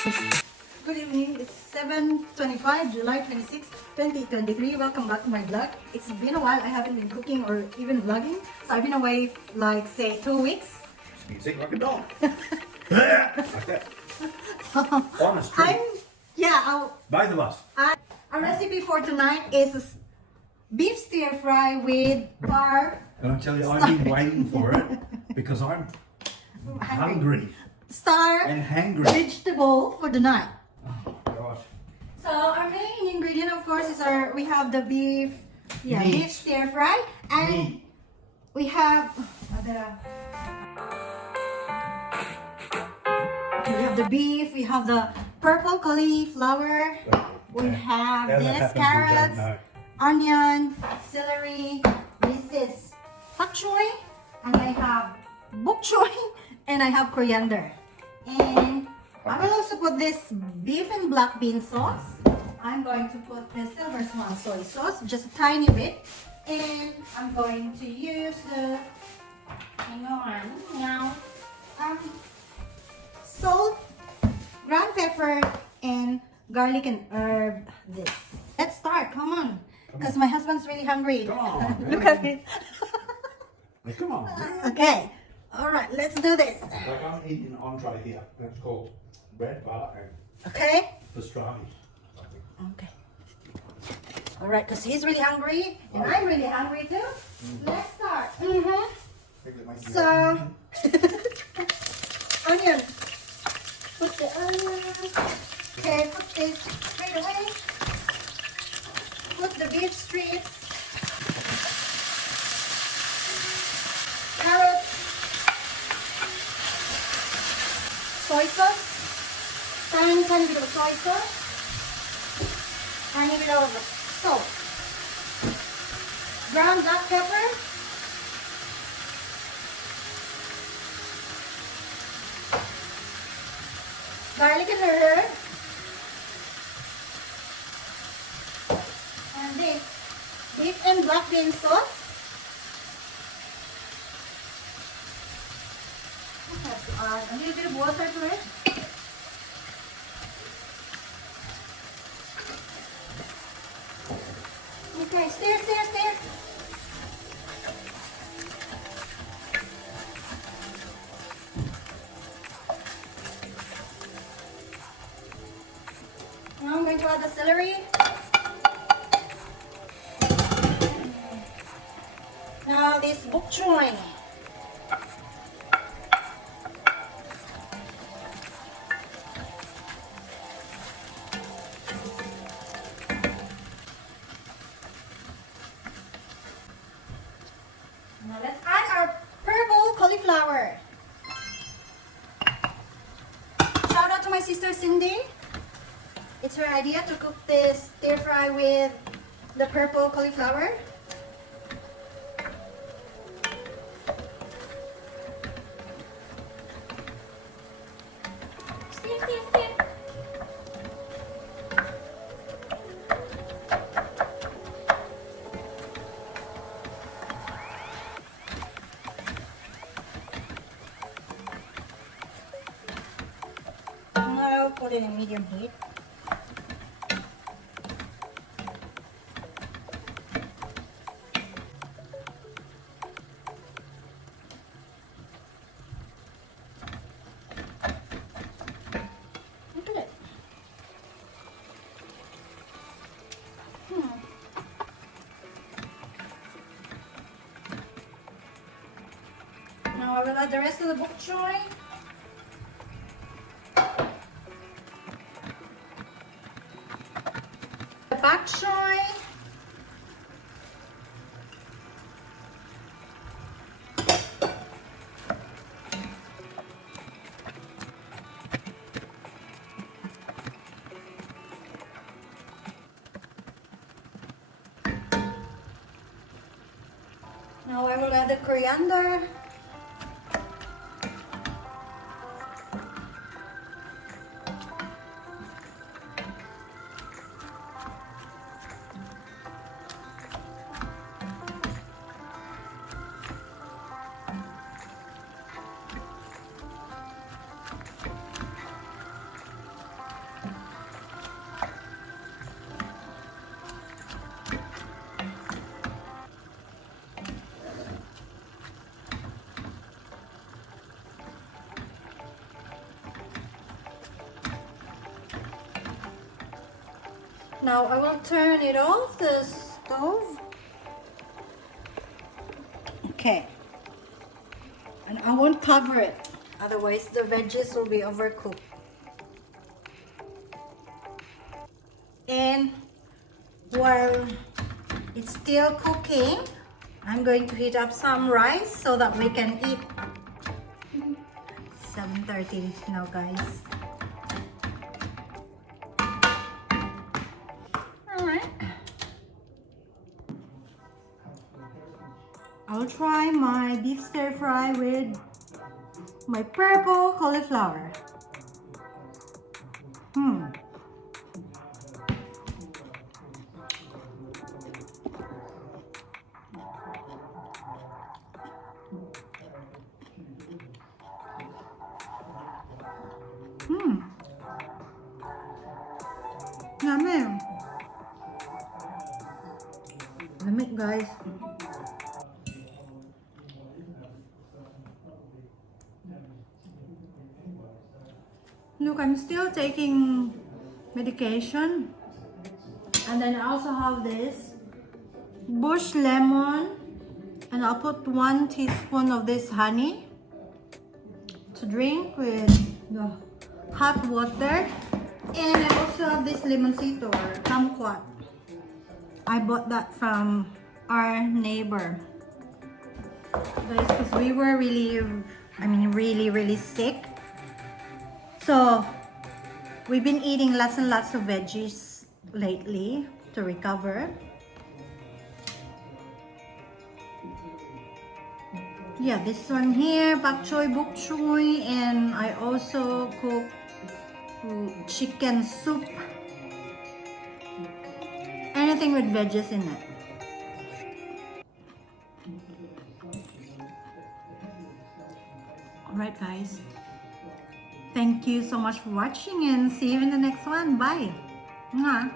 Good evening, it's 7:25, July 26, 2023. Welcome back to my vlog. It's been a while, I haven't been cooking or even vlogging. So I've been away like say 2 weeks. You sick like a dog. Like that. Honest truth. Both of us. Our recipe for tonight is beef stir fry with barb. And I tell you, I've been waiting for it because I'm hungry Star and hangry. vegetable for the night. Oh gosh. So our main ingredient, of course, is we have the beef, Meat. beef stir fry, and Meat. we have the beef, we have the purple cauliflower, we have How that this happens, we carrots, don't know. onion, celery. This is pak choy, and I have bok choy, and I have coriander. And I will also put this beef and black bean sauce. I'm going to put the silver swan soy sauce, just a tiny bit. And I'm going to use the, hang on, now, salt, ground pepper, and garlic and herb this. Let's start, come on. Because my husband's really hungry. Come on, Look at it. Hey, come on. Okay, all right, let's do this. Like I'm eating an entree here. That's called red butter and Okay? pastrami. Okay. All right, because he's really hungry and I'm really hungry too. Let's start. So, onion. Put the onion. Okay, put this straight away. Put the beef strips. Carrots. Soy sauce. Tiny bit of soy sauce. Tiny bit of salt. Ground black pepper. Garlic and herb. And this beef and black bean sauce. I have to add a little bit of water to it. Okay, stir, stir, stir. Now I'm going to add the celery. Now this bok choy. Now let's add our purple cauliflower. Shout out to my sister Cindy. It's her idea to cook this stir fry with the purple cauliflower. Stir, stir, stir. Now I'll put it in medium heat. Look at it. Now I will add the rest of the bok choy. The bok choy. Now I will add the coriander. Now I will turn it off the stove. Okay. And I won't cover it, otherwise the veggies will be overcooked. And while it's still cooking, I'm going to heat up some rice so that we can eat. 7:30 now, guys. Alright. I'll try my beef stir fry with my purple cauliflower. Yummy. Yummy, guys. Look, I'm still taking medication. And then I also have this bush lemon. And I'll put 1 teaspoon of this honey to drink with the hot water. And I also have this limoncito or kumquat. I bought that from our neighbor. Guys, because we were really sick. So we've been eating lots and lots of veggies lately to recover. Yeah, this one here, bok choy, and I also cook chicken soup. Anything with veggies in it. Alright, guys. Thank you so much for watching and see you in the next one. Bye. Mwah.